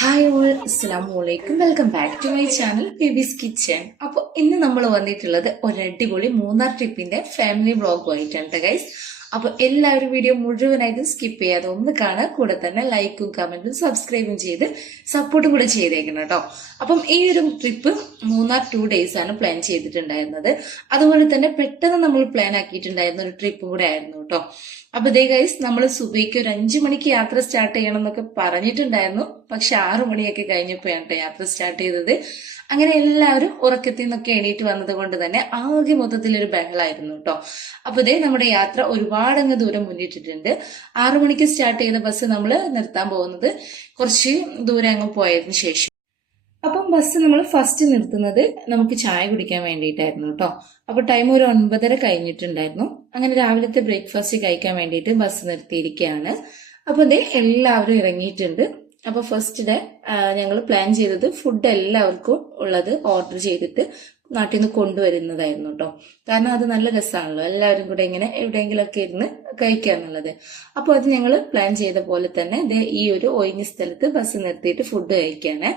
Hi all, അസ്സലാമു അലൈക്കും. Welcome back to my channel babies kitchen. അപ്പോൾ ഇന്ന് നമ്മൾ വന്നിട്ടുള്ളത് ഒരു അടിപൊളി മൂന്നാർ ട്രിപ്പിന്റെ ഫാമിലി വ്ളോഗുമായിട്ടാണ് ഗൈസ്. അപ്പൊ എല്ലാവരും വീഡിയോ മുഴുവനായിട്ടും സ്കിപ്പ് ചെയ്യാതെ ഒന്ന് കാണുക. കൂടെ തന്നെ ലൈക്കും കമന്റും സബ്സ്ക്രൈബും ചെയ്ത് സപ്പോർട്ടും കൂടെ ചെയ്തേക്കണം കേട്ടോ. അപ്പം ഈ ഒരു ട്രിപ്പ് മൂന്നാർ 2 days ആണ് പ്ലാൻ ചെയ്തിട്ടുണ്ടായിരുന്നത്. അതുപോലെ തന്നെ പെട്ടെന്ന് നമ്മൾ പ്ലാൻ ആക്കിയിട്ടുണ്ടായിരുന്ന ഒരു ട്രിപ്പും കൂടെ ആയിരുന്നു കേട്ടോ. അപ്പൊ ദേ ഗൈസ്, നമ്മൾ സുബൈക്ക് ഒരു 5 മണിക്ക് യാത്ര സ്റ്റാർട്ട് ചെയ്യണം എന്നൊക്കെ പറഞ്ഞിട്ടുണ്ടായിരുന്നു. പക്ഷെ 6 മണിയൊക്കെ കഴിഞ്ഞപ്പോഴാണ് യാത്ര സ്റ്റാർട്ട് ചെയ്തത്. അങ്ങനെ എല്ലാവരും ഉറക്കത്തിൽ നിന്നൊക്കെ എണീറ്റ് വന്നത് കൊണ്ട് തന്നെ ആകെ മൊത്തത്തിലൊരു ബഹളായിരുന്നു കേട്ടോ. അപ്പൊ ഇതേ നമ്മുടെ യാത്ര ഒരുപാടങ്ങ് ദൂരം മുന്നിട്ടിട്ടുണ്ട്. 6 മണിക്ക് സ്റ്റാർട്ട് ചെയ്ത ബസ് നമ്മൾ നിർത്താൻ പോകുന്നത് കുറച്ച് ദൂരം അങ്ങ് പോയതിനു ശേഷം. അപ്പം ബസ് നമ്മൾ ഫസ്റ്റ് നിർത്തുന്നത് നമുക്ക് ചായ കുടിക്കാൻ വേണ്ടിയിട്ടായിരുന്നു കേട്ടോ. അപ്പൊ ടൈം ഒരു 9:30 കഴിഞ്ഞിട്ടുണ്ടായിരുന്നു. അങ്ങനെ രാവിലത്തെ ബ്രേക്ക്ഫാസ്റ്റ് കഴിക്കാൻ വേണ്ടിയിട്ട് ബസ് നിർത്തിയിരിക്കുകയാണ്. അപ്പൊ ഇതേ എല്ലാവരും ഇറങ്ങിയിട്ടുണ്ട്. അപ്പൊ ഫസ്റ്റ് ഡേ ഞങ്ങൾ പ്ലാൻ ചെയ്തത് ഫുഡ് എല്ലാവർക്കും ഉള്ളത് ഓർഡർ ചെയ്തിട്ട് നാട്ടിൽ നിന്ന് കൊണ്ടുവരുന്നതായിരുന്നു കേട്ടോ. കാരണം അത് നല്ല രസമാണല്ലോ, എല്ലാവരും കൂടെ ഇങ്ങനെ എവിടെയെങ്കിലും ഒക്കെ ഇരുന്ന് കഴിക്കുക എന്നുള്ളത്. അപ്പോൾ അത് ഞങ്ങൾ പ്ലാൻ ചെയ്ത പോലെ തന്നെ ഈ ഒരു ഒഴിഞ്ഞ സ്ഥലത്ത് ബസ് നിർത്തിയിട്ട് ഫുഡ് കഴിക്കാനേ.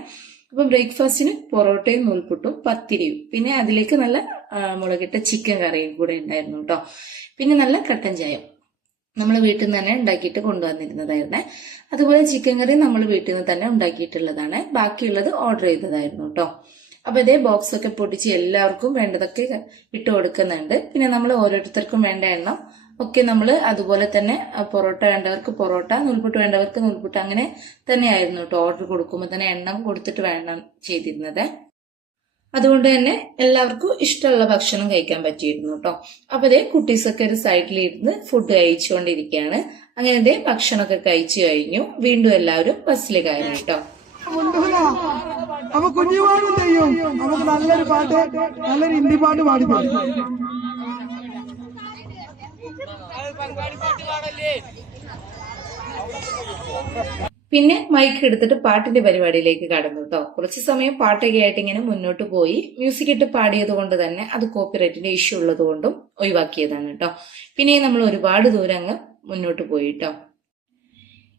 അപ്പൊ ബ്രേക്ക്ഫാസ്റ്റിന് പൊറോട്ടയും നൂൽപുട്ടും പത്തിരിയും പിന്നെ അതിലേക്ക് നല്ല മുളകിട്ട ചിക്കൻ കറിയും കൂടെ ഉണ്ടായിരുന്നു കേട്ടോ. പിന്നെ നല്ല കട്ടൻ ചായ നമ്മൾ വീട്ടിൽ നിന്ന് തന്നെ ഉണ്ടാക്കിയിട്ട് കൊണ്ടുവന്നിരുന്നതായിരുന്നേ. അതുപോലെ ചിക്കൻ കറി നമ്മൾ വീട്ടിൽ നിന്ന് തന്നെ ഉണ്ടാക്കിയിട്ടുള്ളതാണ്. ബാക്കിയുള്ളത് ഓർഡർ ചെയ്തതായിരുന്നു കേട്ടോ. അപ്പൊ ഇതേ ബോക്സ് ഒക്കെ പൊട്ടിച്ച് എല്ലാവർക്കും വേണ്ടതൊക്കെ ഇട്ട് കൊടുക്കുന്നുണ്ട്. പിന്നെ നമ്മൾ ഓരോരുത്തർക്കും വേണ്ട എണ്ണം ഒക്കെ നമ്മൾ അതുപോലെ തന്നെ പൊറോട്ട വേണ്ടവർക്ക് പൊറോട്ട, നൂൽപുട്ട് വേണ്ടവർക്ക് നൂൽപുട്ട്, അങ്ങനെ തന്നെയായിരുന്നു കേട്ടോ. ഓർഡർ കൊടുക്കുമ്പോൾ തന്നെ എണ്ണം കൊടുത്തിട്ട് വേണം ചെയ്തിരുന്നത്. അതുകൊണ്ട് തന്നെ എല്ലാവർക്കും ഇഷ്ടമുള്ള ഭക്ഷണം കഴിക്കാൻ പറ്റിയിരുന്നു കേട്ടോ. അപ്പൊ ഇതേ കുട്ടീസൊക്കെ ഒരു സൈഡിലിരുന്ന് ഫുഡ് കഴിച്ചുകൊണ്ടിരിക്കുകയാണ്. അങ്ങനെ ഇതേ ഭക്ഷണമൊക്കെ കഴിച്ചു കഴിഞ്ഞു. വീണ്ടും എല്ലാവരും ബസ്സിൽ കയറി കേട്ടോ. അപ്പൊ കുഞ്ഞുപാടും ചെയ്യും. നമുക്ക് നല്ലൊരു പാട്ട്, നല്ലൊരു ഹിന്ദി പാട്ട് പാടി പിന്നെ മൈക്ക് എടുത്തിട്ട് പാട്ടിന്റെ പരിപാടിയിലേക്ക് കടന്നു കേട്ടോ. കുറച്ച് സമയം പാട്ടൊക്കെ ആയിട്ട് ഇങ്ങനെ മുന്നോട്ട് പോയി. മ്യൂസിക് ഇട്ട് പാടിയത് കൊണ്ട് തന്നെ അത് കോപ്പിറൈറ്റിന്റെ ഇഷ്യൂ ഉള്ളത് കൊണ്ടും ഒഴിവാക്കിയതാണ് കേട്ടോ. പിന്നെ നമ്മൾ ഒരുപാട് ദൂരം അങ്ങ് മുന്നോട്ട് പോയി കേട്ടോ.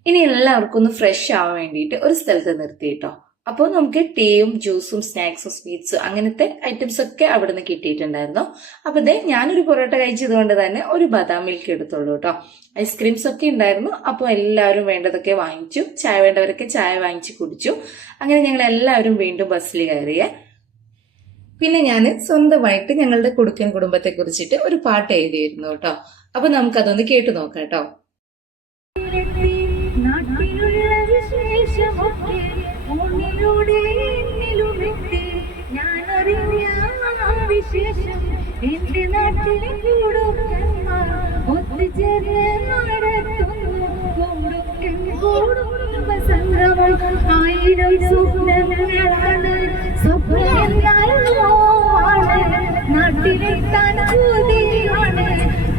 ഇനി എല്ലാവർക്കും ഒന്ന് ഫ്രഷ് ആവാൻ വേണ്ടിയിട്ട് ഒരു സ്ഥലത്ത് നിർത്തി കേട്ടോ. അപ്പോൾ നമുക്ക് ടീയും ജ്യൂസും സ്നാക്സും സ്വീറ്റ്സ് അങ്ങനത്തെ ഐറ്റംസ് ഒക്കെ അവിടെ നിന്ന് കിട്ടിയിട്ടുണ്ടായിരുന്നു. അപ്പൊ ഇതേ ഞാനൊരു പൊറോട്ട കഴിച്ചത് കൊണ്ട് തന്നെ ഒരു ബദാം മിൽക്ക് എടുത്തുള്ളൂ കേട്ടോ. ഐസ്ക്രീംസ് ഒക്കെ ഉണ്ടായിരുന്നു. അപ്പോൾ എല്ലാവരും വേണ്ടതൊക്കെ വാങ്ങിച്ചു. ചായ വേണ്ടവരൊക്കെ ചായ വാങ്ങിച്ചു കുടിച്ചു. അങ്ങനെ ഞങ്ങൾ എല്ലാവരും വീണ്ടും ബസ്സിൽ കയറിയേ. പിന്നെ ഞാൻ സ്വന്തമായിട്ട് ഞങ്ങളുടെ കുടുക്കൻ കുടുംബത്തെ കുറിച്ചിട്ട് ഒരു പാട്ട് എഴുതിയിരുന്നു കേട്ടോ. അപ്പൊ നമുക്കതൊന്ന് കേട്ടു നോക്കാം കേട്ടോ. വിശേഷം എന്റെ നാട്ടിലെ കൂടുക്കന്മാർ ഒത്തുചേർന്ന് നടത്തുന്നു കൂടും സംഗമം. 1000 സ്വപ്നങ്ങളാണ് സ്വപ്നമെന്നാണ് നാട്ടിലെത്താൻ കൊതിയാണ്.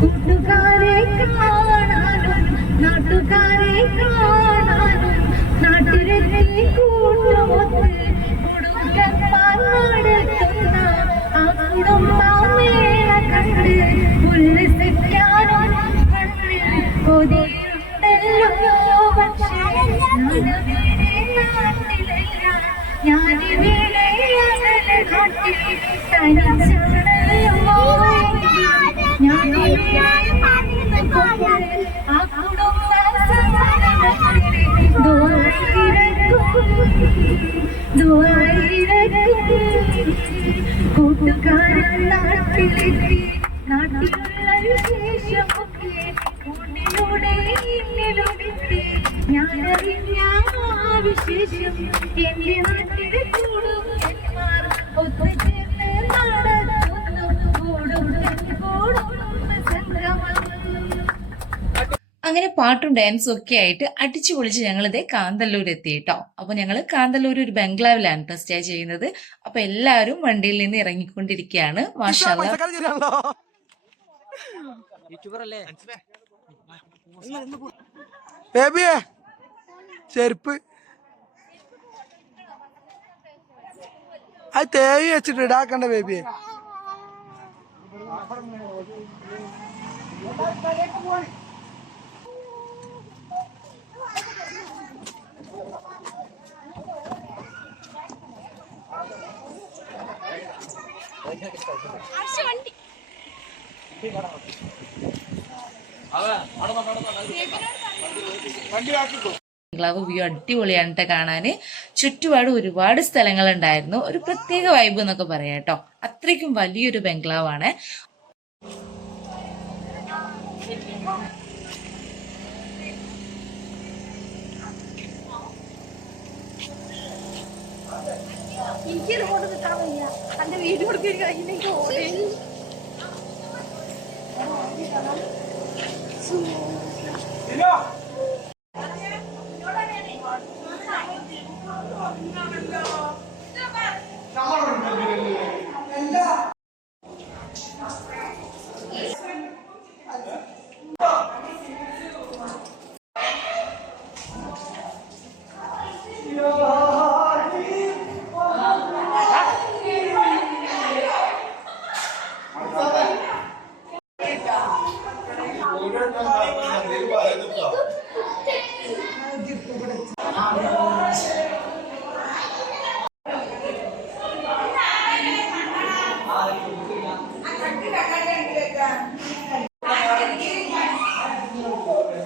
കൂട്ടുകാരെ കാണാനും നാട്ടുകാരെ കാണാനും നാട്ടിലെത്തി കൂട്ടുമൊത്ത് കുടുംബന്മാർ നടത്തുന്ന ആ കുടുംബമേള കണ്ട് ഉല്ലസിക്കാനും കൊതിയുണ്ടല്ലോ. പക്ഷേ നാട്ടിലല്ല, ഞാനിവിടെ അകലെ തനിച്ചാണല്ലോ. ഞാനിവിടെ ആ കുടുംബ കൂട്ടുകാരൻ നാട്ടിലെത്തി. നാട്ടിലുള്ള വിശേഷമൊക്കെ കൂട്ടിലൂടെ ഇന്നിലുമെത്തി. ഞാനറിഞ്ഞ വിശേഷം എന്റെ നാട്ടിലെ കൂടുമാർ ഒത്തുചേർന്ന് നടത്തുന്നു കൂടും സംഗമം. അങ്ങനെ പാട്ടും ഡാൻസും ഒക്കെ ആയിട്ട് അടിച്ചു പൊളിച്ച് ഞങ്ങളിതേ കാന്തല്ലൂർ എത്തി കേട്ടോ. അപ്പൊ ഞങ്ങൾ കാന്തല്ലൂർ ഒരു ബംഗ്ലാവിലാണ് കേട്ടോ സ്റ്റേ ചെയ്യുന്നത്. അപ്പൊ എല്ലാവരും വണ്ടിയിൽ നിന്ന് ഇറങ്ങിക്കൊണ്ടിരിക്കുകയാണ്. മാഷാഅല്ലാഹ് ബേബിയെ ചെരുപ്പ് അത് തേവി വെച്ചിട്ട് ഇടാക്കണ്ട ബേബിയെ. ബംഗ്ലാവ് വ്യൂ അടിപൊളിയാണ് കേട്ടോ കാണാന്. ചുറ്റുപാട് ഒരുപാട് സ്ഥലങ്ങളുണ്ടായിരുന്നു. ഒരു പ്രത്യേക വൈബ് എന്നൊക്കെ പറയാം കേട്ടോ. അത്രയ്ക്കും വലിയൊരു ബംഗ്ലാവാണ്. എനിക്കിത് കൊണ്ട് നിൽക്കാൻ വയ്യ. എന്റെ വീട് കൊടുക്കാൻ കഴിഞ്ഞെങ്കിൽ ഓടി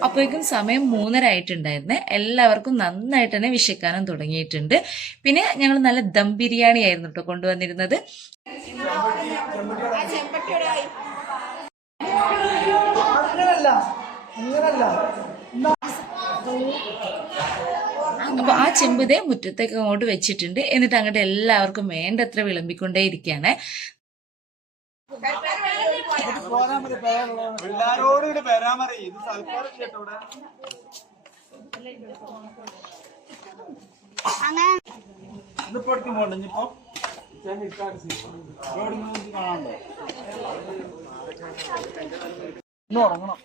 അപ്പോഴേക്കും സമയം 3:30 ആയിട്ടുണ്ടായിരുന്നേ. എല്ലാവർക്കും നന്നായിട്ട് തന്നെ വിശക്കാനും തുടങ്ങിയിട്ടുണ്ട്. പിന്നെ ഞങ്ങൾ നല്ല ദം ബിരിയാണി ആയിരുന്നു കേട്ടോ കൊണ്ടുവന്നിരുന്നത്. അപ്പൊ ആ ചെമ്പുതേ മുറ്റത്തേക്ക് അങ്ങോട്ട് വെച്ചിട്ടുണ്ട്. എന്നിട്ട് അങ്ങോട്ട് എല്ലാവർക്കും വേണ്ടത്ര വിളമ്പിക്കൊണ്ടേ ഇരിക്കുകയാണ്. പിള്ളേരോട് ഇത് വരാൻ പറയും. ഇത് സൽക്കാരം കേട്ടോടെ പോണ്ട് ഇനിയിപ്പോ കാണാണ്ടോ ഇന്ന് ഉറങ്ങണം.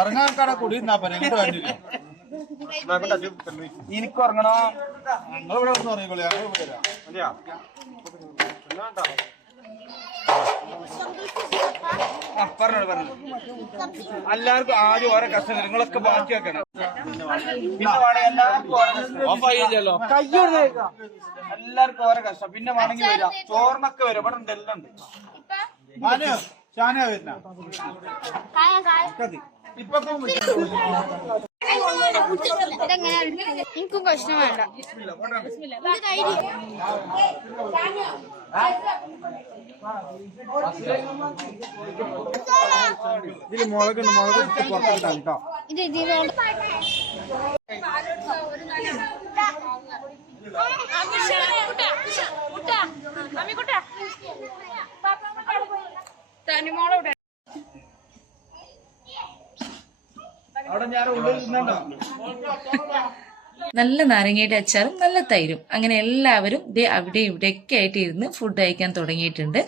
ഉറങ്ങാൻ കട കൂടി വേണ്ടില്ല. എനിക്ക് ഉറങ്ങണോ? ഞങ്ങളിവിടെ ഒന്ന് ഉറങ്ങിക്കോളി. പറഞ്ഞു എല്ലാവർക്കും ആദ്യം ഓരോ കഷ്ടം നിങ്ങളൊക്കെ ബാക്കി വെക്കണം. പിന്നെ എല്ലാവർക്കും ഓരോ കഷ്ടം. പിന്നെ വേണമെങ്കിൽ വരാം. ചോറിനൊക്കെ വരും. ഇവിടെ ഉണ്ട് എല്ലാം ഉണ്ട്. ഷാനിയ വരുന്ന ഇപ്പൊ എനിക്കും കഷ്ണം വേണ്ട. ഇതില് മുളകുണ്ട്. മുളക് പുറത്തിട്ടാണ് കേട്ടോ. അവിടെ ഞാൻ ഉള്ളിൽ നിന്നുണ്ടോ? നല്ല നാരങ്ങയുടെ അച്ചാറും നല്ല തൈരും. അങ്ങനെ എല്ലാവരും അവിടെ ഇവിടെയൊക്കെ ആയിട്ട് ഇരുന്ന് ഫുഡ് കഴിക്കാൻ തുടങ്ങിയിട്ടുണ്ട്.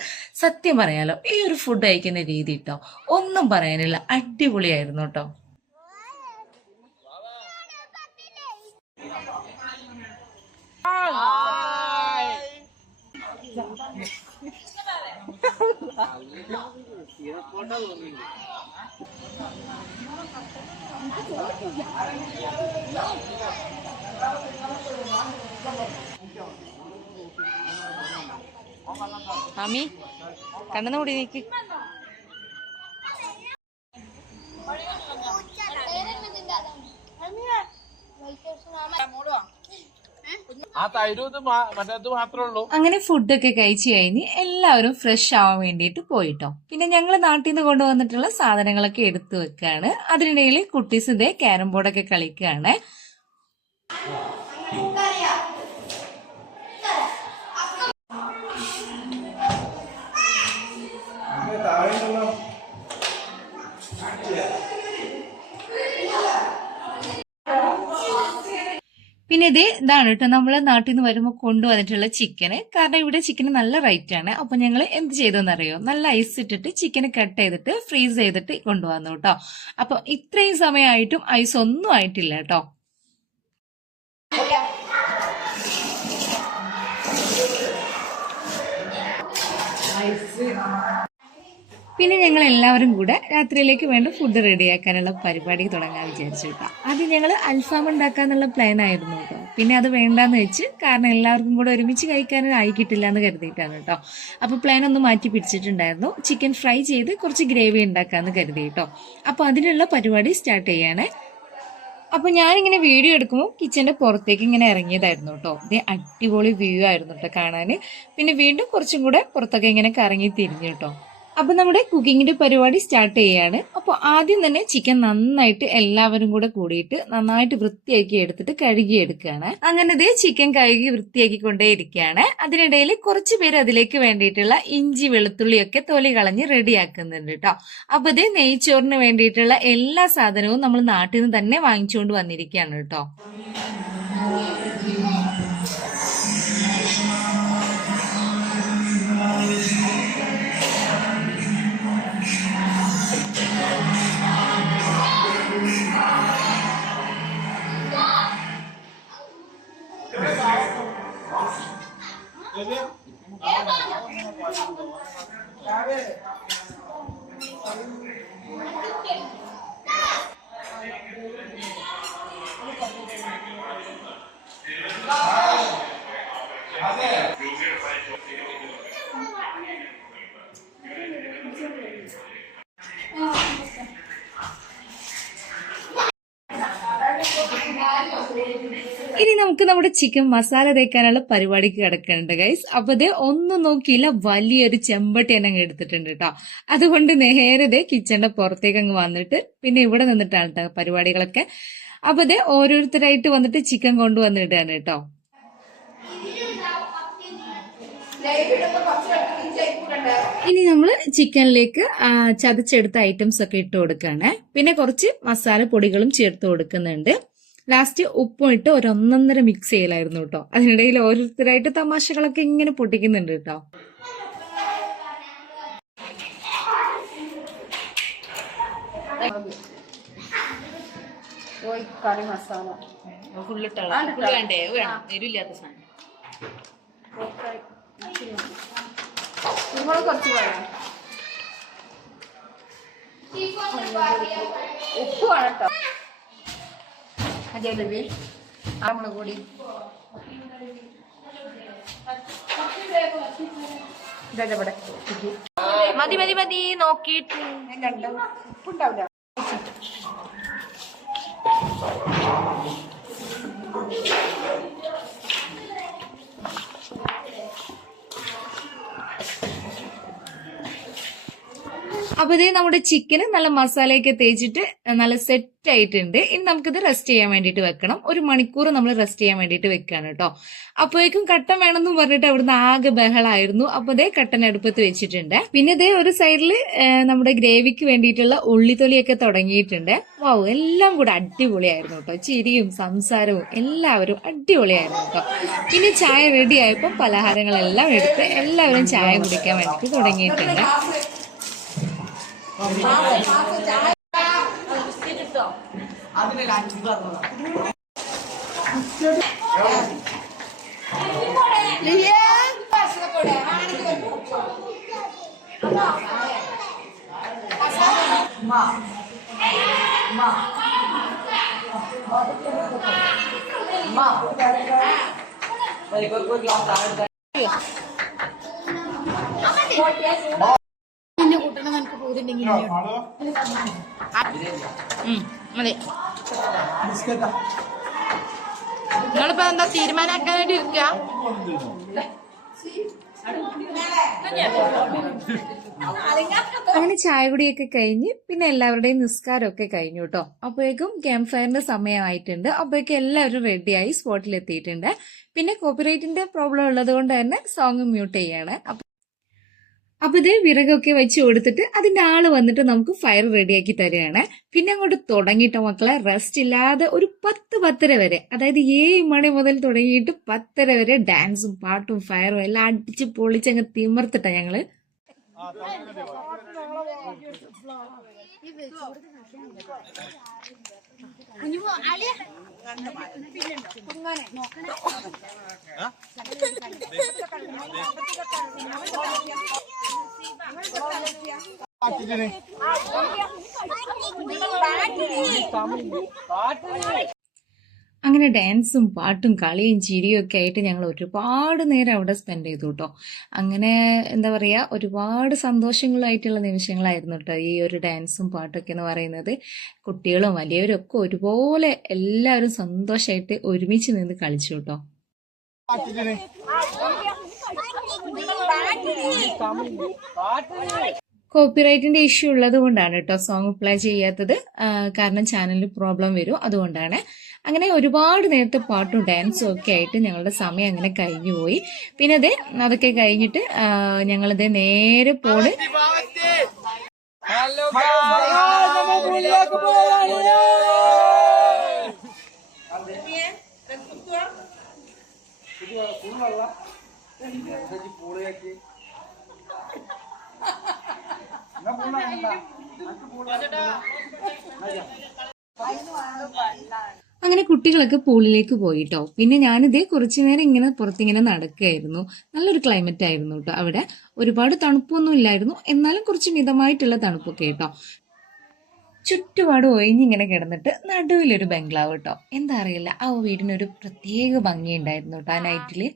സത്യം പറയാലോ, ഈ ഒരു ഫുഡ് കഴിക്കുന്ന രീതി കേട്ടോ ഒന്നും പറയാനില്ല, അടിപൊളിയായിരുന്നു കേട്ടോ. മാമി കണ്ണെന്ന് കൂടി നീക്ക്. അങ്ങനെ ഫുഡൊക്കെ കഴിച്ചു കഴിഞ്ഞ് എല്ലാവരും ഫ്രഷ് ആവാൻ വേണ്ടിയിട്ട് പോയിട്ടോ. പിന്നെ ഞങ്ങൾ നാട്ടിൽ നിന്ന് കൊണ്ടുവന്നിട്ടുള്ള സാധനങ്ങളൊക്കെ എടുത്തു വെക്കാണ്. അതിനിടയിൽ കുട്ടീസ് ഇതേ ക്യാരം ബോർഡൊക്കെ കളിക്കുകയാണ്. പിന്നെ ഇതാണ് കേട്ടോ നമ്മളെ നാട്ടിൽ നിന്ന് വരുമ്പോൾ കൊണ്ടുവന്നിട്ടുള്ള ചിക്കന്. കാരണം ഇവിടെ ചിക്കന് നല്ല റേറ്റ് ആണ്. അപ്പൊ ഞങ്ങൾ എന്ത് ചെയ്തോന്നറിയോ, നല്ല ഐസ് ഇട്ടിട്ട് ചിക്കന് കട്ട് ചെയ്തിട്ട് ഫ്രീസ് ചെയ്തിട്ട് കൊണ്ടുവന്നു കേട്ടോ. അപ്പൊ ഇത്രയും സമയമായിട്ടും ഐസ് ഒന്നും ആയിട്ടില്ല കേട്ടോ. പിന്നെ ഞങ്ങൾ എല്ലാവരും കൂടെ രാത്രിയിലേക്ക് വേണ്ട ഫുഡ് റെഡിയാക്കാനുള്ള പരിപാടി തുടങ്ങാൻ വിചാരിച്ചു കേട്ടോ. ആദ്യം ഞങ്ങൾ അൽഫാം ഉണ്ടാക്കാന്നുള്ള പ്ലാൻ ആയിരുന്നു കേട്ടോ. പിന്നെ അത് വേണ്ടാന്ന് വെച്ച്, കാരണം എല്ലാവർക്കും കൂടെ ഒരുമിച്ച് കഴിക്കാനായി കിട്ടില്ല എന്ന് കരുതിയിട്ടാണ് കേട്ടോ. അപ്പോൾ പ്ലാൻ ഒന്ന് മാറ്റി പിടിച്ചിട്ടുണ്ടായിരുന്നു. ചിക്കൻ ഫ്രൈ ചെയ്ത് കുറച്ച് ഗ്രേവി ഉണ്ടാക്കാമെന്ന് കരുതി കേട്ടോ. അപ്പോൾ അതിനുള്ള പരിപാടി സ്റ്റാർട്ട് ചെയ്യാണ്. അപ്പോൾ ഞാനിങ്ങനെ വീഡിയോ എടുക്കുമ്പോൾ കിച്ചൻ്റെ പുറത്തേക്ക് ഇങ്ങനെ ഇറങ്ങിയതായിരുന്നു കേട്ടോ. ഇത് അടിപൊളി വ്യൂ ആയിരുന്നു കേട്ടോ കാണാൻ. പിന്നെ വീണ്ടും കുറച്ചും കൂടെ പുറത്തൊക്കെ ഇങ്ങനെ കറങ്ങി തിരിഞ്ഞു കേട്ടോ. അപ്പോൾ നമ്മുടെ കുക്കിങ്ങിന്റെ പരിപാടി സ്റ്റാർട്ട് ചെയ്യാണ്. അപ്പോൾ ആദ്യം തന്നെ ചിക്കൻ നന്നായിട്ട് എല്ലാവരും കൂടെ കൂടിയിട്ട് നന്നായിട്ട് വൃത്തിയാക്കി എടുത്തിട്ട് കഴുകിയെടുക്കുകയാണ്. അങ്ങനെ ഇതേ ചിക്കൻ കഴുകി വൃത്തിയാക്കി കൊണ്ടേയിരിക്കുകയാണ്. അതിനിടയിൽ കുറച്ച് പേര് അതിലേക്ക് വേണ്ടിയിട്ടുള്ള ഇഞ്ചി വെളുത്തുള്ളിയൊക്കെ തൊലി കളഞ്ഞ് റെഡിയാക്കുന്നുണ്ട് കേട്ടോ. അപ്പോൾ ഇതേ നെയ്ച്ചോറിന് വേണ്ടിയിട്ടുള്ള എല്ലാ സാധനവും നമ്മൾ നാട്ടിൽ നിന്ന് തന്നെ വാങ്ങിച്ചുകൊണ്ട് വന്നിരിക്കുകയാണ് കേട്ടോ. ഇനി നമുക്ക് നമ്മുടെ ചിക്കൻ മസാല തേക്കാനുള്ള പരിപാടിക്ക് കിടക്കുന്നുണ്ട് ഗൈസ്. അപ്പൊ ഇത് ഒന്നും നോക്കിയില്ല, വലിയൊരു ചെമ്പട്ടി തന്നെ അങ്ങ് എടുത്തിട്ടുണ്ട് കേട്ടോ. അതുകൊണ്ട് നേരെ കിച്ചന്റെ പുറത്തേക്ക് അങ്ങ് വന്നിട്ട് പിന്നെ ഇവിടെ നിന്നിട്ടാണ് കേട്ടോ പരിപാടികളൊക്കെ. അപ്പൊ ഇത് ഓരോരുത്തരായിട്ട് വന്നിട്ട് ചിക്കൻ കൊണ്ടുവന്നിട്ടാണ് കേട്ടോ. ഇനി നമ്മൾ ചിക്കനിലേക്ക് ചതച്ചെടുത്ത ഐറ്റംസ് ഒക്കെ ഇട്ട് കൊടുക്കുകയാണ്. പിന്നെ കുറച്ച് മസാല പൊടികളും ചേർത്ത് കൊടുക്കുന്നുണ്ട്. ലാസ്റ്റ് ഉപ്പും ഇട്ട് ഒരു 1.5 മിക്സ് ചെയ്യലായിരുന്നു കേട്ടോ. അതിനിടയിൽ ഓരോരുത്തരായിട്ട് തമാശകളൊക്കെ ഇങ്ങനെ പൊട്ടിക്കുന്നുണ്ട് കേട്ടോ. കറി മസാല കുറച്ച് വേണം. ഉപ്പ് വേണം കേട്ടോ. അതേ നമ്മള് കൂടി മതി മതി മതി നോക്കിയിട്ട് ഉപ്പുണ്ടാവില്ല. അപ്പൊ ഇതേ നമ്മുടെ ചിക്കന് നല്ല മസാലയൊക്കെ തേച്ചിട്ട് നല്ല സെറ്റ് ആയിട്ടുണ്ട്. ഇനി നമുക്കിത് റെസ്റ്റ് ചെയ്യാൻ വേണ്ടിയിട്ട് വെക്കണം. 1 മണിക്കൂർ നമ്മൾ റെസ്റ്റ് ചെയ്യാൻ വേണ്ടിയിട്ട് വെക്കുകയാണ് കേട്ടോ. അപ്പോഴേക്കും കട്ടൻ വേണമെന്നും പറഞ്ഞിട്ട് അവിടുന്ന് ആകെ ബഹളായിരുന്നു. അപ്പൊ ഇതേ കട്ടൻ അടുപ്പത്ത് വെച്ചിട്ടുണ്ട്. പിന്നെ ഇതേ ഒരു സൈഡിൽ നമ്മുടെ ഗ്രേവിക്ക് വേണ്ടിയിട്ടുള്ള ഉള്ളിത്തൊലിയൊക്കെ തുടങ്ങിയിട്ടുണ്ട്. വാവ്, എല്ലാം കൂടെ അടിപൊളിയായിരുന്നു കേട്ടോ. ചിരിയും സംസാരവും എല്ലാവരും അടിപൊളിയായിരുന്നു കേട്ടോ. പിന്നെ ചായ റെഡി ആയപ്പോൾ പലഹാരങ്ങളെല്ലാം എടുത്ത് എല്ലാവരും ചായ കുടിക്കാൻ വേണ്ടിയിട്ട് തുടങ്ങിയിട്ടുണ്ട്. പിന്നെ കൂട്ടണം നമുക്ക് പോയിട്ടുണ്ടെങ്കിൽ അതെ. നിങ്ങളിപ്പോ എന്താ തീരുമാനമാക്കാനായിട്ട് ഇരിക്കുക? അങ്ങനെ ചായ കുടിയൊക്കെ കഴിഞ്ഞ് പിന്നെ എല്ലാവരുടെയും നിസ്കാരമൊക്കെ കഴിഞ്ഞു കേട്ടോ. അപ്പോഴേക്കും ക്യാമ്പ് ഫയറിന്റെ സമയമായിട്ടുണ്ട്. അപ്പോഴേക്കും എല്ലാവരും റെഡിയായി സ്പോട്ടിൽ എത്തിയിട്ടുണ്ട്. പിന്നെ കോപ്പിറൈറ്റിന്റെ പ്രോബ്ലം ഉള്ളത് കൊണ്ട് തന്നെ സോങ് മ്യൂട്ട് ചെയ്യാണ്. അപ്പൊ ഇതേ വിറകൊക്കെ വെച്ച് കൊടുത്തിട്ട് അതിന്റെ ആള് വന്നിട്ട് നമുക്ക് ഫയർ റെഡിയാക്കി തരികയാണ്. പിന്നെ അങ്ങോട്ട് തുടങ്ങിയിട്ടോ മക്കളെ, റെസ്റ്റ് ഇല്ലാതെ ഒരു 10-10:30 വരെ, അതായത് 7 മണി മുതൽ തുടങ്ങിയിട്ട് 10:30 വരെ ഡാൻസും പാട്ടും ഫയറും എല്ലാം അടിച്ച് പൊളിച്ചങ്ങ് തിമർത്തിട്ടാ ഞങ്ങള്. അങ്ങനെ ഡാൻസും പാട്ടും കളിയും ചിരിയും ഒക്കെ ആയിട്ട് ഞങ്ങൾ ഒരുപാട് നേരം അവിടെ സ്പെൻഡ് ചെയ്തു കേട്ടോ. അങ്ങനെ എന്താ പറയുക, ഒരുപാട് സന്തോഷങ്ങളായിട്ടുള്ള നിമിഷങ്ങളായിരുന്നു കേട്ടോ ഈ ഒരു ഡാൻസും പാട്ടൊക്കെ എന്ന് പറയുന്നത്. കുട്ടികളും വലിയവരും ഒക്കെ ഒരുപോലെ എല്ലാവരും സന്തോഷമായിട്ട് ഒരുമിച്ച് നിന്ന് കളിച്ചു കേട്ടോ. കോപ്പിറൈറ്റിന്റെ ഇഷ്യൂ ഉള്ളത് കൊണ്ടാണ് കേട്ടോ സോങ് പ്ലേ ചെയ്യാത്തത്. കാരണം ചാനലിൽ പ്രോബ്ലം വരും, അതുകൊണ്ടാണ്. അങ്ങനെ ഒരുപാട് നേരത്തെ പാട്ടും ഡാൻസും ഒക്കെ ആയിട്ട് ഞങ്ങളുടെ സമയം അങ്ങനെ കഴിഞ്ഞു പോയി. പിന്നെ അതൊക്കെ കഴിഞ്ഞിട്ട് ഞങ്ങളിത് നേരെ പോണ് അങ്ങനെ കുട്ടികളൊക്കെ പൂളിലേക്ക് പോയിട്ടോ. പിന്നെ ഞാനിതേ കുറച്ചു നേരം ഇങ്ങനെ പുറത്തിങ്ങനെ നടക്കുകയായിരുന്നു. നല്ലൊരു ക്ലൈമറ്റ് ആയിരുന്നു കേട്ടോ അവിടെ. ഒരുപാട് തണുപ്പൊന്നും ഇല്ലായിരുന്നു, എന്നാലും കുറച്ച് മിതമായിട്ടുള്ള തണുപ്പൊക്കെ കേട്ടോ. ചുറ്റുപാട് ഒഴിഞ്ഞിങ്ങനെ കിടന്നിട്ട് നടുവിലൊരു ബംഗ്ലാവ് കേട്ടോ. എന്താ അറിയില്ല, ആ വീടിനൊരു പ്രത്യേക ഭംഗിയുണ്ടായിരുന്നു കേട്ടോ ആ നൈറ്റില്.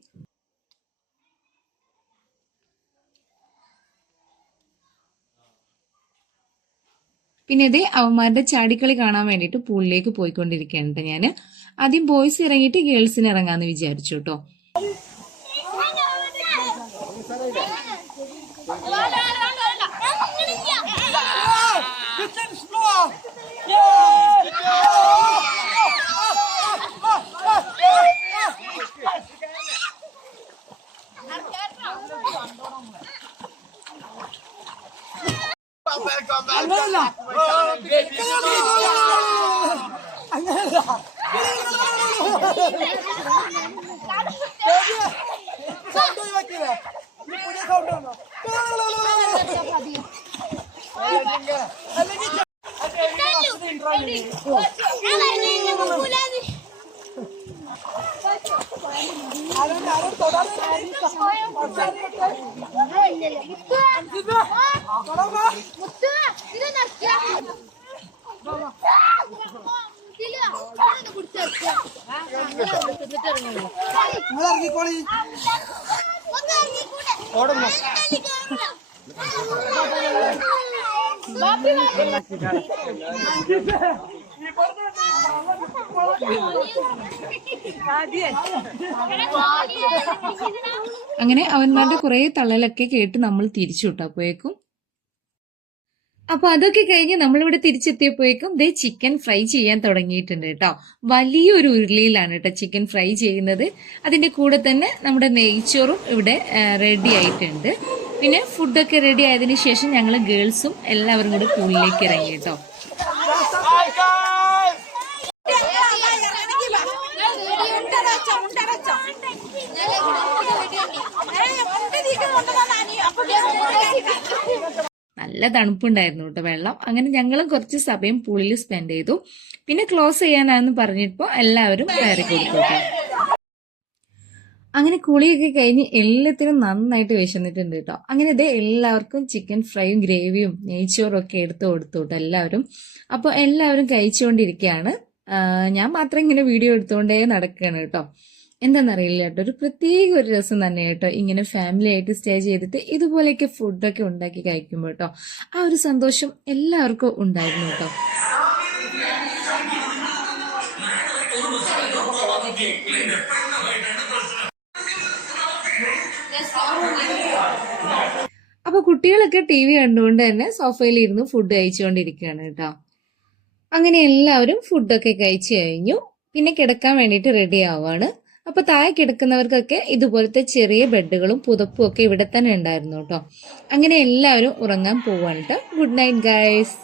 പിന്നെ അവന്മാരുടെ ചാടിക്കളി കാണാൻ വേണ്ടിയിട്ട് പൂളിലേക്ക് പോയിക്കൊണ്ടിരിക്കുകയാണ് ഞാൻ. ആദ്യം ബോയ്സ് ഇറങ്ങിയിട്ട് ഗേൾസിന് ഇറങ്ങാന്ന് വിചാരിച്ചു കേട്ടോ. അങ്ങനെ അവന്മാരുടെ കുറെ തള്ളലൊക്കെ കേട്ട് നമ്മൾ തിരിച്ചു വിട്ടപ്പോഴേക്കും. അപ്പൊ അതൊക്കെ കഴിഞ്ഞ് നമ്മളിവിടെ തിരിച്ചെത്തിയപ്പോഴേക്കും ചിക്കൻ ഫ്രൈ ചെയ്യാൻ തുടങ്ങിയിട്ടുണ്ട് കേട്ടോ. വലിയൊരു ഉരുളിയിലാണ് കേട്ടോ ചിക്കൻ ഫ്രൈ ചെയ്യുന്നത്. അതിന്റെ കൂടെ തന്നെ നമ്മുടെ നെയ്ച്ചോറും ഇവിടെ റെഡി ആയിട്ടുണ്ട്. പിന്നെ ഫുഡൊക്കെ റെഡി ആയതിനു ശേഷം ഞങ്ങൾ ഗേൾസും എല്ലാവരും കൂടെ പൂളിലേക്ക് ഇറങ്ങി കേട്ടോ. നല്ല തണുപ്പുണ്ടായിരുന്നു കേട്ടോ വെള്ളം. അങ്ങനെ ഞങ്ങളും കുറച്ച് സമയം പൂളിൽ സ്പെൻഡ് ചെയ്തു. പിന്നെ ക്ലോസ് ചെയ്യാനാണെന്ന് പറഞ്ഞപ്പോ എല്ലാവരും കയറി കൊടുത്തു കേട്ടോ. അങ്ങനെ കുളിയൊക്കെ കഴിഞ്ഞ് എല്ലാത്തിനും നന്നായിട്ട് വിശന്നിട്ടുണ്ട് കേട്ടോ. അങ്ങനെ എല്ലാവർക്കും ചിക്കൻ ഫ്രൈയും ഗ്രേവിയും നെയ്ച്ചോറും ഒക്കെ എടുത്തു കൊടുത്തു കേട്ടോ എല്ലാവരും. അപ്പൊ എല്ലാവരും കഴിച്ചുകൊണ്ടിരിക്കുകയാണ്. ഞാൻ മാത്രം ഇങ്ങനെ വീഡിയോ എടുത്തുകൊണ്ടേ നടക്കുകയാണ് കേട്ടോ. എന്താണെന്നറിയില്ല കേട്ടോ, ഒരു പ്രത്യേക ഒരു രസം തന്നെ കേട്ടോ ഇങ്ങനെ ഫാമിലി ആയിട്ട് സ്റ്റേ ചെയ്തിട്ട് ഇതുപോലെയൊക്കെ ഫുഡൊക്കെ ഉണ്ടാക്കി കഴിക്കുമ്പോൾ കേട്ടോ. ആ ഒരു സന്തോഷം എല്ലാവർക്കും ഉണ്ടായിരുന്നു കേട്ടോ. അപ്പൊ കുട്ടികളൊക്കെ TV കണ്ടുകൊണ്ട് തന്നെ സോഫയിൽ ഇരുന്ന് ഫുഡ് കഴിച്ചുകൊണ്ടിരിക്കുകയാണ് കേട്ടോ. അങ്ങനെ എല്ലാവരും ഫുഡൊക്കെ കഴിച്ചു കഴിഞ്ഞു. പിന്നെ കിടക്കാൻ വേണ്ടിയിട്ട് റെഡി ആവുകയാണ്. അപ്പൊ താഴെ കിടക്കുന്നവർക്കൊക്കെ ഇതുപോലത്തെ ചെറിയ ബെഡുകളും പുതപ്പും ഒക്കെ ഇവിടെ തന്നെ ഉണ്ടായിരുന്നു കേട്ടോ. അങ്ങനെ എല്ലാവരും ഉറങ്ങാൻ പോവാണ് കേട്ടോ. Good night guys.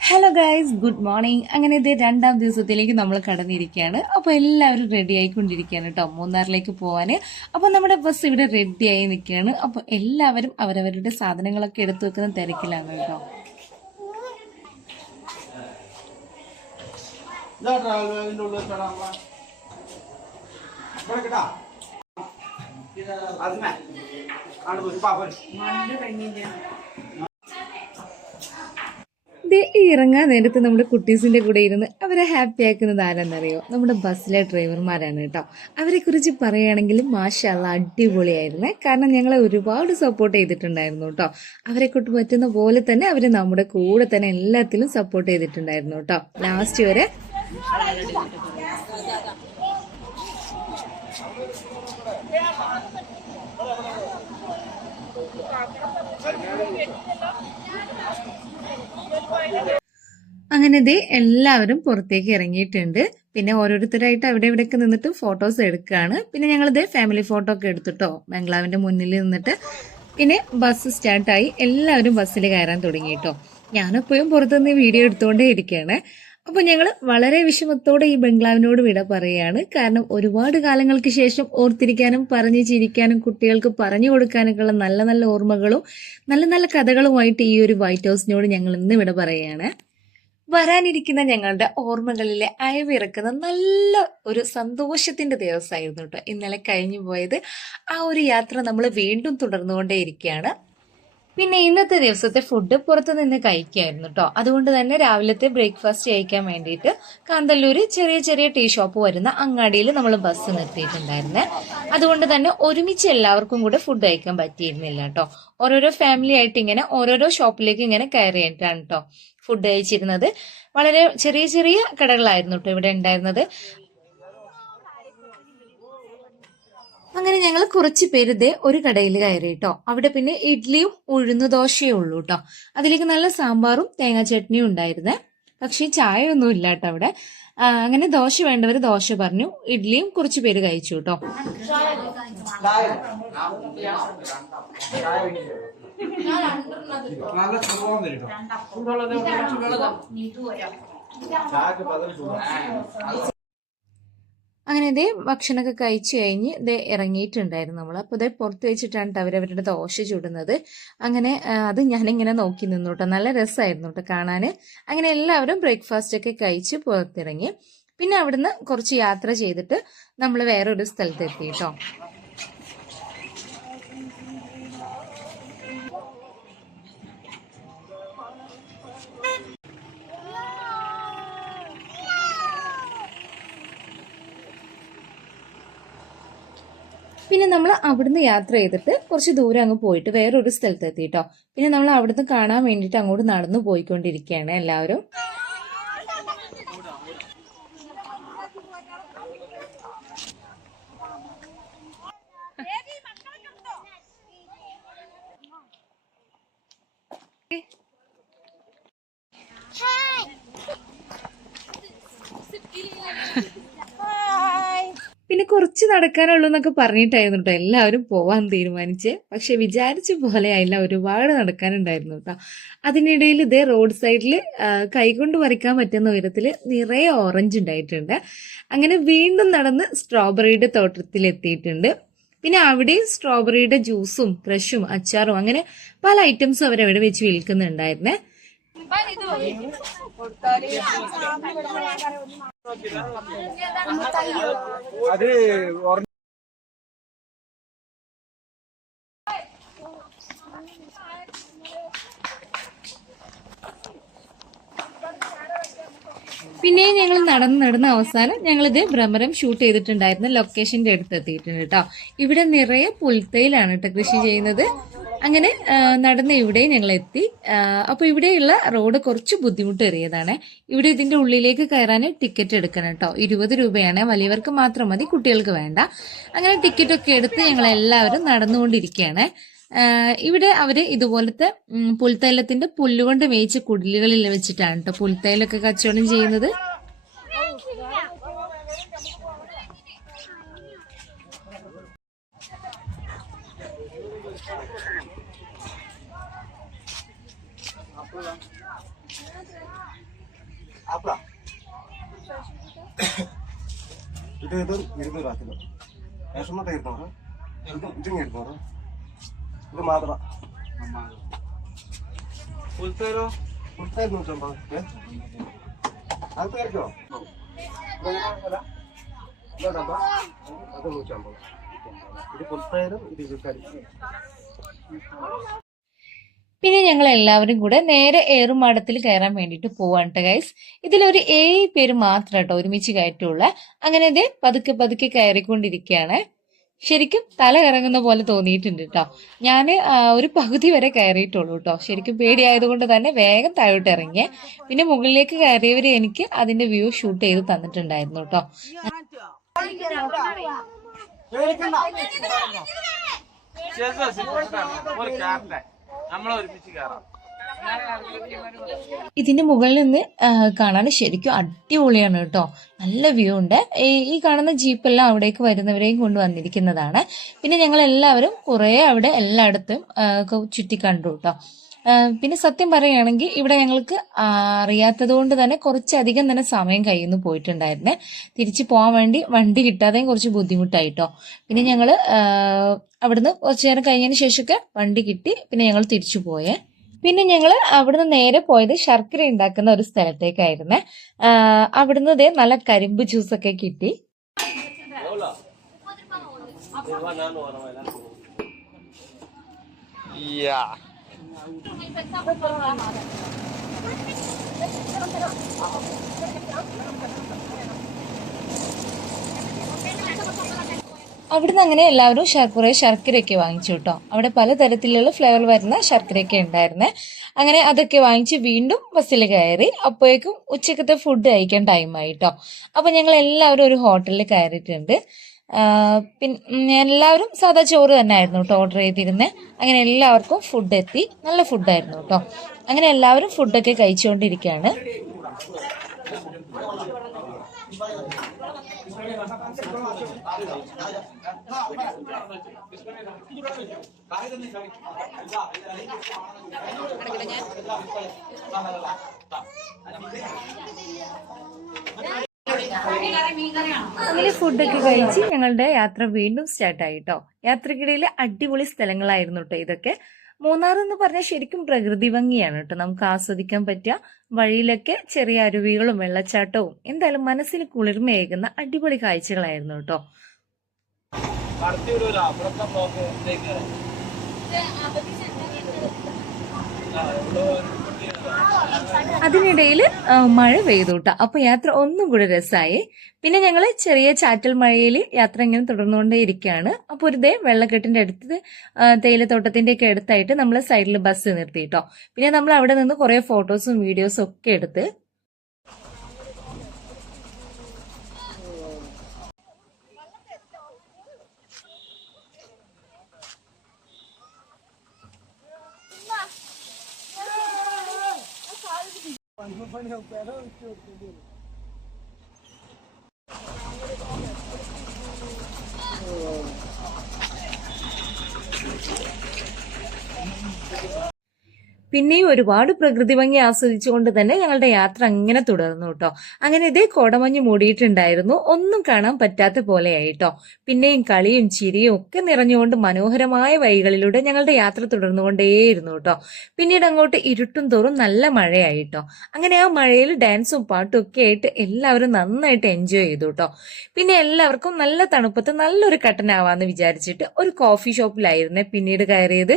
Hello guys, good morning. അങ്ങനെ രണ്ടാം ദിവസത്തിലേക്ക് നമ്മൾ കടന്നിരിക്കുകയാണ്. അപ്പോൾ എല്ലാവരും റെഡി ആയിക്കൊണ്ടിരിക്കുകയാണ് കേട്ടോ മൂന്നാറിലേക്ക് പോകാൻ. അപ്പോൾ നമ്മുടെ ബസ് ഇവിടെ റെഡി ആയി നിൽക്കുകയാണ്. അപ്പോൾ എല്ലാവരും അവരവരുടെ സാധനങ്ങളൊക്കെ എടുത്തു വെക്കുന്ന തിരക്കിലാണ് കേട്ടോ. ഇറങ്ങാൻ നേരത്ത് നമ്മുടെ കുട്ടീസിന്റെ കൂടെ ഇരുന്ന് അവരെ ഹാപ്പി ആക്കുന്നത് ആരാന്നറിയോ? നമ്മുടെ ബസ്സിലെ ഡ്രൈവർമാരാണ് കേട്ടോ. അവരെ കുറിച്ച് പറയുകയാണെങ്കിൽ മാഷാഅല്ലാ അടിപൊളിയായിരുന്നേ. കാരണം ഞങ്ങളെ ഒരുപാട് സപ്പോർട്ട് ചെയ്തിട്ടുണ്ടായിരുന്നു കേട്ടോ. അവരെ കൊണ്ട് പറ്റുന്ന പോലെ തന്നെ അവര് നമ്മുടെ കൂടെ തന്നെ എല്ലാത്തിലും സപ്പോർട്ട് ചെയ്തിട്ടുണ്ടായിരുന്നു കേട്ടോ, ലാസ്റ്റ് വരെ. അങ്ങനെ എല്ലാവരും പുറത്തേക്ക് ഇറങ്ങിയിട്ടുണ്ട്. പിന്നെ ഓരോരുത്തരായിട്ട് അവിടെ ഇവിടെയൊക്കെ നിന്നിട്ട് ഫോട്ടോസ് എടുക്കുകയാണ്. പിന്നെ ഞങ്ങൾ ഫാമിലി ഫോട്ടോ ഒക്കെ എടുത്തിട്ടോ ബംഗ്ലാവിന്റെ മുന്നിൽ നിന്നിട്ട്. പിന്നെ ബസ് സ്റ്റാർട്ടായി, എല്ലാവരും ബസ്സിൽ കയറാൻ തുടങ്ങിയിട്ടോ. ഞാനെപ്പോഴും പുറത്തുനിന്ന് വീഡിയോ എടുത്തുകൊണ്ടേ ഇരിക്കുകയാണ്. അപ്പൊ ഞങ്ങൾ വളരെ വിഷമത്തോടെ ഈ ബംഗ്ലാവിനോട് വിട പറയുകയാണ്. കാരണം ഒരുപാട് കാലങ്ങൾക്ക് ശേഷം ഓർത്തിരിക്കാനും പറഞ്ഞു ചിരിക്കാനും കുട്ടികൾക്ക് പറഞ്ഞു കൊടുക്കാനൊക്കെയുള്ള നല്ല നല്ല ഓർമ്മകളും നല്ല നല്ല കഥകളുമായിട്ട് ഈ ഒരു വൈറ്റ് ഹൗസിനോട് ഞങ്ങൾ ഇന്ന് വിട പറയുകയാണ്. വരാനിരിക്കുന്ന ഞങ്ങളുടെ ഓർമ്മകളിലെ അയവിറക്കുന്ന നല്ല ഒരു സന്തോഷത്തിന്റെ ദിവസമായിരുന്നു കേട്ടോ ഇന്നലെ കഴിഞ്ഞു പോയത്. ആ ഒരു യാത്ര നമ്മൾ വീണ്ടും തുടർന്നുകൊണ്ടേയിരിക്കുകയാണ്. പിന്നെ ഇന്നത്തെ ദിവസത്തെ ഫുഡ് പുറത്തു നിന്ന് കഴിക്കായിരുന്നു കേട്ടോ. അതുകൊണ്ട് തന്നെ രാവിലത്തെ ബ്രേക്ക്ഫാസ്റ്റ് കഴിക്കാൻ വേണ്ടിയിട്ട് കാന്തല്ലൂര് ചെറിയ ചെറിയ ടീ ഷോപ്പ് വരുന്ന അങ്ങാടിയിൽ നമ്മൾ ബസ് നിർത്തിയിട്ടുണ്ടായിരുന്നേ. അതുകൊണ്ട് തന്നെ ഒരുമിച്ച് എല്ലാവർക്കും കൂടെ ഫുഡ് കഴിക്കാൻ പറ്റിയിരുന്നില്ല കേട്ടോ. ഓരോരോ ഫാമിലി ആയിട്ട് ഇങ്ങനെ ഓരോരോ ഷോപ്പിലേക്ക് ഇങ്ങനെ കയറിയിട്ടാണ് കേട്ടോ ഫുഡ് കഴിച്ചിരുന്നത്. വളരെ ചെറിയ ചെറിയ കടകളായിരുന്നു കേട്ടോ ഇവിടെ ഉണ്ടായിരുന്നത്. അങ്ങനെ ഞങ്ങൾ കുറച്ച് പേര് ഒരു കടയിൽ കയറി കേട്ടോ. അവിടെ പിന്നെ ഇഡ്ഡലിയും ഉഴുന്നു ദോശയും ഉള്ളൂ കേട്ടോ. അതിലേക്ക് നല്ല സാമ്പാറും തേങ്ങാ ചട്നിയും ഉണ്ടായിരുന്നേ. പക്ഷെ ചായ ഒന്നും ഇല്ല കേട്ടോ അവിടെ. അങ്ങനെ ദോശ വേണ്ടവർ ദോശ പറഞ്ഞു. ഇഡ്ഡലിയും കുറച്ച് പേര് കഴിച്ചു കേട്ടോ. അങ്ങനെ ഭക്ഷണമൊക്കെ കഴിച്ചു കഴിഞ്ഞ് ഇറങ്ങിയിട്ടുണ്ടായിരുന്നു നമ്മൾ. അപ്പോൾ പുറത്ത് വെച്ചിട്ടാണ് അവരവരുടെ ദോശ ചുടുന്നത്. അങ്ങനെ അത് ഞാനിങ്ങനെ നോക്കി നിന്നു കേട്ടോ. നല്ല രസമായിരുന്നു കേട്ടോ കാണാൻ. അങ്ങനെ എല്ലാവരും ബ്രേക്ക്ഫാസ്റ്റ് ഒക്കെ കഴിച്ച് പുറത്തിറങ്ങി. പിന്നെ അവിടുന്ന് കുറച്ച് യാത്ര ചെയ്തിട്ട് നമ്മൾ വേറൊരു സ്ഥലത്ത് എത്തി കേട്ടോ. പിന്നെ നമ്മൾ അവിടുന്ന് യാത്ര ചെയ്തിട്ട് കുറച്ച് ദൂരം അങ്ങ് പോയിട്ട് വേറൊരു സ്ഥലത്ത് എത്തി കേട്ടോ. പിന്നെ നമ്മൾ അവിടുന്ന് കാണാൻ വേണ്ടിയിട്ട് അങ്ങോട്ട് നടന്നു പോയിക്കൊണ്ടിരിക്കുകയാണ് എല്ലാവരും. പിന്നെ കുറച്ച് നടക്കാനുള്ളൂ എന്നൊക്കെ പറഞ്ഞിട്ടായിരുന്നു കേട്ടോ എല്ലാവരും പോവാൻ തീരുമാനിച്ച്. പക്ഷെ വിചാരിച്ച പോലെ ആയില്ല, ഒരുപാട് നടക്കാനുണ്ടായിരുന്നു കേട്ടോ. അതിനിടയിൽ റോഡ് സൈഡിൽ കൈകൊണ്ട് പറിക്കാൻ പറ്റുന്ന ഉയരത്തിൽ നിറയെ ഓറഞ്ച് ഉണ്ടായിട്ടുണ്ട്. അങ്ങനെ വീണ്ടും നടന്ന് സ്ട്രോബെറിയുടെ തോട്ടത്തിൽ എത്തിയിട്ടുണ്ട്. പിന്നെ അവിടെ സ്ട്രോബെറിയുടെ ജ്യൂസും ക്രഷും അച്ചാറും അങ്ങനെ പല ഐറ്റംസും അവരവിടെ വെച്ച് വിൽക്കുന്നുണ്ടായിരുന്നേ. അത് പിന്നെ ഞങ്ങൾ നടന്ന് അവസാനം ഞങ്ങളിത് ഭ്രമരം ഷൂട്ട് ചെയ്തിട്ടുണ്ടായിരുന്ന ലൊക്കേഷന്റെ അടുത്ത് എത്തിയിട്ടുണ്ട് കേട്ടോ. ഇവിടെ നിറയെ പുൽത്തൈലാണ് കേട്ടോ കൃഷി ചെയ്യുന്നത്. അങ്ങനെ നടന്ന് ഇവിടെ ഞങ്ങൾ എത്തി. അപ്പൊ ഇവിടെയുള്ള റോഡ് കുറച്ച് ബുദ്ധിമുട്ടേറിയതാണ്. ഇവിടെ ഇതിന്റെ ഉള്ളിലേക്ക് കയറാൻ ടിക്കറ്റ് എടുക്കണം കേട്ടോ. 20 രൂപയാണ്. വലിയവർക്ക് മാത്രം മതി, കുട്ടികൾക്ക് വേണ്ട. അങ്ങനെ ടിക്കറ്റ് ഒക്കെ എടുത്ത് ഞങ്ങൾ എല്ലാവരും നടന്നുകൊണ്ടിരിക്കുകയാണ്. ഇവിടെ അവര് ഇതുപോലത്തെ പുൽത്തൈലത്തിന്റെ പുല്ലുകൊണ്ട് മേയിച്ച കുടിലുകളിൽ വെച്ചിട്ടാണ് കേട്ടോ പുൽത്തൈലൊക്കെ കച്ചവടം ചെയ്യുന്നത്. ഇത് 200 കിലോ വിഷമ തീർന്നോറ് ഇതിങ്ങ എടുത്തോറ് ഇത് മാത്ര പുൽത്തേരോ 150 അത് പേർക്കോ അത് 150. ഇത് പുൽത്തേരും ഇത് ഇരിക്കരി പിന്നെ ഞങ്ങൾ എല്ലാവരും കൂടെ നേരെ ഏറുമാടത്തിൽ കയറാൻ വേണ്ടിയിട്ട് പോവാണ് കേട്ടോ ഗൈസ്. ഇതിലൊരു 7 പേര് മാത്രം കേട്ടോ ഒരുമിച്ച് കയറ്റുള്ള. അങ്ങനെ ഇത് പതുക്കെ പതുക്കെ കയറിക്കൊണ്ടിരിക്കുകയാണ്. ശരിക്കും തല കറങ്ങുന്ന പോലെ തോന്നിയിട്ടുണ്ട് കേട്ടോ. ഞാന് ഒരു പകുതി വരെ കയറിയിട്ടുള്ളൂ കേട്ടോ. ശരിക്കും പേടിയായതുകൊണ്ട് തന്നെ വേഗം താഴോട്ട് ഇറങ്ങിയേ. പിന്നെ മുകളിലേക്ക് കയറിയവര് എനിക്ക് അതിന്റെ വ്യൂ ഷൂട്ട് ചെയ്ത് തന്നിട്ടുണ്ടായിരുന്നു കേട്ടോ. ഇതിന്റെ മുകളിൽ നിന്ന് കാണാൻ ശരിക്കും അടിപൊളിയാണ് കേട്ടോ. നല്ല വ്യൂ ഉണ്ട്. ഈ കാണുന്ന ജീപ്പെല്ലാം അവിടേക്ക് വരുന്നവരെയും കൊണ്ട് വന്നിരിക്കുന്നതാണ്. പിന്നെ ഞങ്ങൾ എല്ലാവരും കുറെ അവിടെ എല്ലായിടത്തും ചുറ്റി കണ്ടു കേട്ടോ. പിന്നെ സത്യം പറയുകയാണെങ്കിൽ ഇവിടെ ഞങ്ങൾക്ക് അറിയാത്തത് കൊണ്ട് തന്നെ കുറച്ചധികം തന്നെ സമയം കയ്യിൽ നിന്ന് പോയിട്ടുണ്ടായിരുന്നേ. തിരിച്ചു പോകാൻ വേണ്ടി വണ്ടി കിട്ടാതെയും കുറച്ച് ബുദ്ധിമുട്ടായിട്ടോ. പിന്നെ ഞങ്ങള് അവിടുന്ന് കുറച്ചു നേരം കഴിഞ്ഞതിന് ശേഷമൊക്കെ വണ്ടി കിട്ടി. പിന്നെ ഞങ്ങൾ തിരിച്ചു പോയേ. പിന്നെ ഞങ്ങൾ അവിടുന്ന് നേരെ പോയത് ശർക്കര ഉണ്ടാക്കുന്ന ഒരു സ്ഥലത്തേക്കായിരുന്നേ. അവിടുന്ന് ഇതേ നല്ല കരിമ്പ് ജ്യൂസൊക്കെ കിട്ടി. അവിടുന്ന് അങ്ങനെ എല്ലാവരും കുറെ ശർക്കരയൊക്കെ വാങ്ങിച്ചു കേട്ടോ. അവിടെ പലതരത്തിലുള്ള ഫ്ലേവർ വരുന്ന ശർക്കരയൊക്കെ ഉണ്ടായിരുന്നേ. അങ്ങനെ അതൊക്കെ വാങ്ങിച്ച് വീണ്ടും ബസ്സിൽ കയറി. അപ്പോഴേക്കും ഉച്ചക്കത്തെ ഫുഡ് കഴിക്കാൻ ടൈമായി കേട്ടോ. അപ്പൊ ഞങ്ങൾ എല്ലാവരും ഒരു ഹോട്ടലിൽ കയറിയിട്ടുണ്ട്. പിന്നെ എല്ലാവരും സാധാ ചോറ് തന്നെ ആയിരുന്നു കേട്ടോ ഓർഡർ ചെയ്തിരുന്നത്. അങ്ങനെ എല്ലാവർക്കും ഫുഡ് എത്തി. നല്ല ഫുഡായിരുന്നു കേട്ടോ. അങ്ങനെ എല്ലാവരും ഫുഡൊക്കെ കഴിച്ചുകൊണ്ടിരിക്കുകയാണ്. അങ്ങനെ ഫുഡൊക്കെ കഴിച്ച് ഞങ്ങളുടെ യാത്ര വീണ്ടും സ്റ്റാർട്ടായി കേട്ടോ. യാത്രക്കിടയിൽ അടിപൊളി സ്ഥലങ്ങളായിരുന്നു കേട്ടോ ഇതൊക്കെ. മൂന്നാർ എന്ന് പറഞ്ഞാൽ ശരിക്കും പ്രകൃതി ഭംഗിയാണ് കേട്ടോ. നമുക്ക് ആസ്വദിക്കാൻ പറ്റുക. വഴിയിലൊക്കെ ചെറിയ അരുവികളും വെള്ളച്ചാട്ടവും എന്തായാലും മനസ്സിന് കുളിർമയേകുന്ന അടിപൊളി കാഴ്ചകളായിരുന്നു കേട്ടോ. അതിനിടയിൽ മഴ പെയ്തു കേട്ടോ. അപ്പൊ യാത്ര ഒന്നും കൂടെ രസമായി. പിന്നെ ഞങ്ങള് ചെറിയ ചാറ്റൽ മഴയിൽ യാത്ര ഇങ്ങനെ തുടർന്നുകൊണ്ടേ ഇരിക്കുകയാണ്. അപ്പൊ ഒരു വെള്ളക്കെട്ടിന്റെ അടുത്ത് തേയിലത്തോട്ടത്തിന്റെ ഒക്കെ അടുത്തായിട്ട് നമ്മൾ സൈഡിൽ ബസ് നിർത്തി കേട്ടോ. പിന്നെ നമ്മൾ അവിടെ നിന്ന് കുറെ ഫോട്ടോസും വീഡിയോസും ഒക്കെ എടുത്ത് പിന്നെയും ഒരുപാട് പ്രകൃതി ഭംഗി ആസ്വദിച്ചുകൊണ്ട് തന്നെ ഞങ്ങളുടെ യാത്ര അങ്ങനെ തുടർന്നു കേട്ടോ. അങ്ങനെ ഇതേ കോടമഞ്ഞ് മൂടിയിട്ടുണ്ടായിരുന്നു. ഒന്നും കാണാൻ പറ്റാത്ത പോലെയായിട്ടോ. പിന്നെയും കളിയും ചിരിയും ഒക്കെ നിറഞ്ഞുകൊണ്ട് മനോഹരമായ വഴികളിലൂടെ ഞങ്ങളുടെ യാത്ര തുടർന്നുകൊണ്ടേയിരുന്നു കേട്ടോ. പിന്നീട് അങ്ങോട്ട് ഇരുട്ടും തോറും നല്ല മഴയായിട്ടോ. അങ്ങനെ ആ മഴയിൽ ഡാൻസും പാട്ടും ഒക്കെ ആയിട്ട് എല്ലാവരും നന്നായിട്ട് എൻജോയ് ചെയ്തു കേട്ടോ. പിന്നെ എല്ലാവർക്കും നല്ല തണുപ്പത്ത് നല്ലൊരു കട്ടനാവാന്ന് വിചാരിച്ചിട്ട് ഒരു കോഫി ഷോപ്പിലായിരുന്നേ പിന്നീട് കയറിയത്.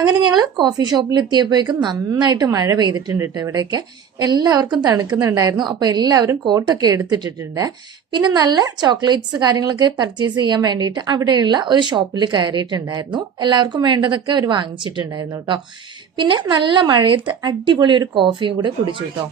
അങ്ങനെ ഞങ്ങൾ കോഫി ഷോപ്പിൽ എത്തിയപ്പോഴേക്കും നന്നായിട്ട് മഴ പെയ്തിട്ടുണ്ട് കേട്ടോ. ഇവിടെയൊക്കെ എല്ലാവർക്കും തണുക്കുന്നുണ്ടായിരുന്നു. അപ്പൊ എല്ലാവരും കോട്ടൊക്കെ എടുത്തിട്ടിട്ടുണ്ട്. പിന്നെ നല്ല ചോക്ലേറ്റ്സ് കാര്യങ്ങളൊക്കെ പർച്ചേസ് ചെയ്യാൻ വേണ്ടിയിട്ട് അവിടെയുള്ള ഒരു ഷോപ്പിൽ കയറിയിട്ടുണ്ടായിരുന്നു. എല്ലാവർക്കും വേണ്ടതൊക്കെ അവർ വാങ്ങിച്ചിട്ടുണ്ടായിരുന്നു കേട്ടോ. പിന്നെ നല്ല മഴയത്ത് അടിപൊളി ഒരു കോഫിയും കൂടെ കുടിച്ചു കേട്ടോ.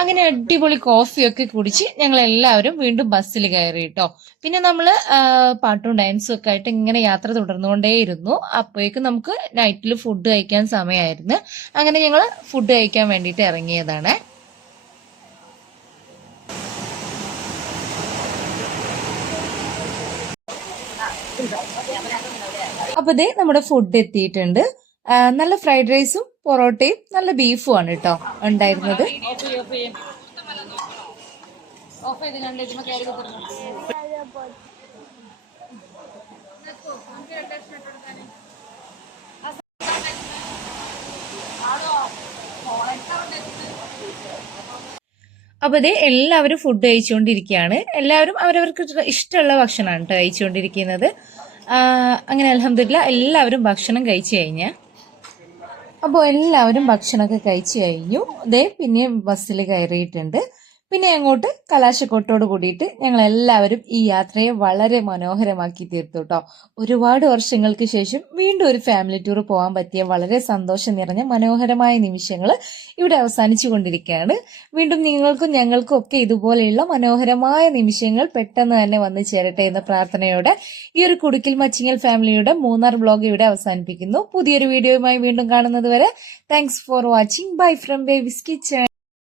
അങ്ങനെ അടിപൊളി കോഫിയൊക്കെ കുടിച്ച് ഞങ്ങൾ എല്ലാവരും വീണ്ടും ബസ്സിൽ കയറി കേട്ടോ. പിന്നെ നമ്മള് പാട്ടും ഡാൻസും ഒക്കെ ആയിട്ട് ഇങ്ങനെ യാത്ര തുടർന്നുകൊണ്ടേയിരുന്നു. അപ്പോഴേക്കും നമുക്ക് നൈറ്റിൽ ഫുഡ് കഴിക്കാൻ സമയമായിരുന്നു. അങ്ങനെ ഞങ്ങൾ ഫുഡ് കഴിക്കാൻ വേണ്ടിയിട്ട് ഇറങ്ങിയതാണ്. അപ്പൊ ദേ നമ്മുടെ ഫുഡ് എത്തിയിട്ടുണ്ട്. നല്ല ഫ്രൈഡ് റൈസും പൊറോട്ടയും നല്ല ബീഫും ആണ് കേട്ടോ ഉണ്ടായിരുന്നത്. അപ്പൊ ഇതേ എല്ലാവരും ഫുഡ് കഴിച്ചുകൊണ്ടിരിക്കുകയാണ്. എല്ലാവരും അവരവർക്ക് ഇഷ്ടമുള്ള ഭക്ഷണമാണ് കേട്ടോ കഴിച്ചുകൊണ്ടിരിക്കുന്നത്. അങ്ങനെ അൽഹംദുലില്ലാ എല്ലാവരും ഭക്ഷണം കഴിച്ചു കഴിഞ്ഞ. അപ്പോൾ എല്ലാവരും ഭക്ഷണമൊക്കെ കഴിച്ചു കഴിഞ്ഞു. ഇതേ പിന്നെ ബസ്സിൽ കയറിയിട്ടുണ്ട്. പിന്നെ അങ്ങോട്ട് കലാശക്കൊട്ടോട് കൂടിയിട്ട് ഞങ്ങൾ എല്ലാവരും ഈ യാത്രയെ വളരെ മനോഹരമാക്കി തീർത്തു കേട്ടോ. ഒരുപാട് വർഷങ്ങൾക്ക് ശേഷം വീണ്ടും ഒരു ഫാമിലി ടൂർ പോകാൻ പറ്റിയ വളരെ സന്തോഷം നിറഞ്ഞ മനോഹരമായ നിമിഷങ്ങൾ ഇവിടെ അവസാനിച്ചു കൊണ്ടിരിക്കുകയാണ്. വീണ്ടും നിങ്ങൾക്കും ഞങ്ങൾക്കും ഒക്കെ ഇതുപോലെയുള്ള മനോഹരമായ നിമിഷങ്ങൾ പെട്ടെന്ന് തന്നെ വന്നു ചേരട്ടെ എന്ന പ്രാർത്ഥനയോടെ ഈ ഒരു കുടുക്കിൽ മച്ചിങ്ങൽ ഫാമിലിയുടെ മൂന്നാർ വ്ലോഗ് ഇവിടെ അവസാനിപ്പിക്കുന്നു. പുതിയൊരു വീഡിയോയുമായി വീണ്ടും കാണുന്നത് വരെ thanks for watching. Bye from babies kitchen.